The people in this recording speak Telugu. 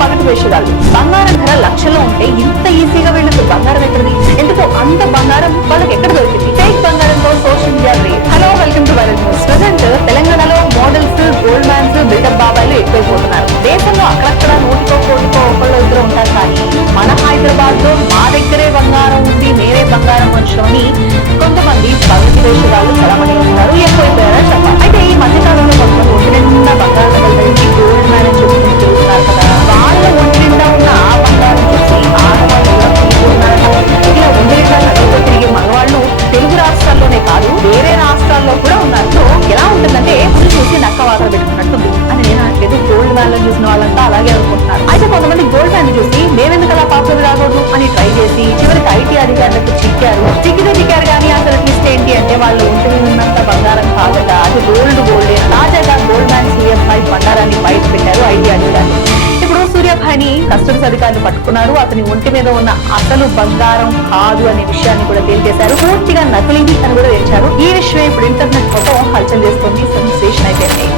పగటి వేషగాళ్ళు. బంగారం ధర లక్షల్లో ఉంటే ఇంత ఈజీగా వీళ్ళకి బంగారం ఎక్కడిది? ఎందుకు అంత బంగారం వాళ్ళకి ఎక్కడ దొరికింది? ఫేక్ బంగారంతో social media rate. Hello, welcome to viral news. Present తెలంగాణలో మోడల్స్, గోల్డ్ మ్యాన్స్, బిల్డప్ బాబాయిలు ఎక్కువైపోతున్నారు. దేశంలో అక్కడక్కడ నూటికో కోటికో ఒకళ్ళు ఇద్దరు ఉంటారు. కానీ మన హైదరాబాద్ లో మా దగ్గరే బంగారం ఉంది, మేరే బంగారం మనుషులని కొంతమంది పగటి వేషగాళ్ళు చలమని ఉన్నారు, ఎక్కువైపోయారని చెప్పాలి. అయితే ఈ మధ్యకాలంలో కొంతమంది ఒంటి నిండా బంగారం వెళ్ళి గోల్డ్ మ్యాన్ అని చెప్పుకుంటూ తిరుగుతున్నారు కదా. వాళ్ళ ఒంటి నిండా ఉన్న ఆ బంగారం చూసి ఆడవాళ్ళు కూడా తీసుకుంటున్నారట. ఇలా ఒంటి నిండా నగలతో తిరిగే మగవాళ్ళు తెలుగు రాష్ట్రాల్లోనే కాదు, వేరే రాష్ట్రాల్లో కూడా ఉన్నారు. సో ఎలా ఉంటుందంటే పులి చూసి నక్క వాతలు పెట్టుకున్నట్టుంది అని నేను అనట్లేదు. గోల్డ్ మ్యాన్ చూసిన వాళ్ళంతా అలాగే అనుకుంటున్నారు. అయితే కొంతమంది గోల్డ్ మ్యాన్ చూసి మేమెందుకు అలా పాపులర్ కాకూడదు అని ట్రై చేసి చివరికి ఐటీ అధికారులకు చిక్కారు కానీ అసలు ట్విస్ట్ ఏంటి అంటే వాళ్ళు ఒంటి మీద ఉన్నంత బంగారం కాదట, అది గోల్డే. తాజాగా గోల్డ్ మ్యాన్ సూర్యాభాయ్ బండారాన్ని బయట పెట్టారు ఐటీ అధికారులు. ఇప్పుడు సూర్యాభాయ్ని కస్టమ్స్ అధికారులు పట్టుకున్నారు. అతని ఒంటి మీద ఉన్న అసలు బంగారం కాదు అనే విషయాన్ని కూడా తేల్చేశారు. పూర్తిగా నకిలీది అని కూడా తెచ్చారు. ఈ విషయం ఇప్పుడు ఇంటర్నెట్ మొత్తం హల్చల్ చేస్తుంది, సెన్సేషన్ అయిపోయింది.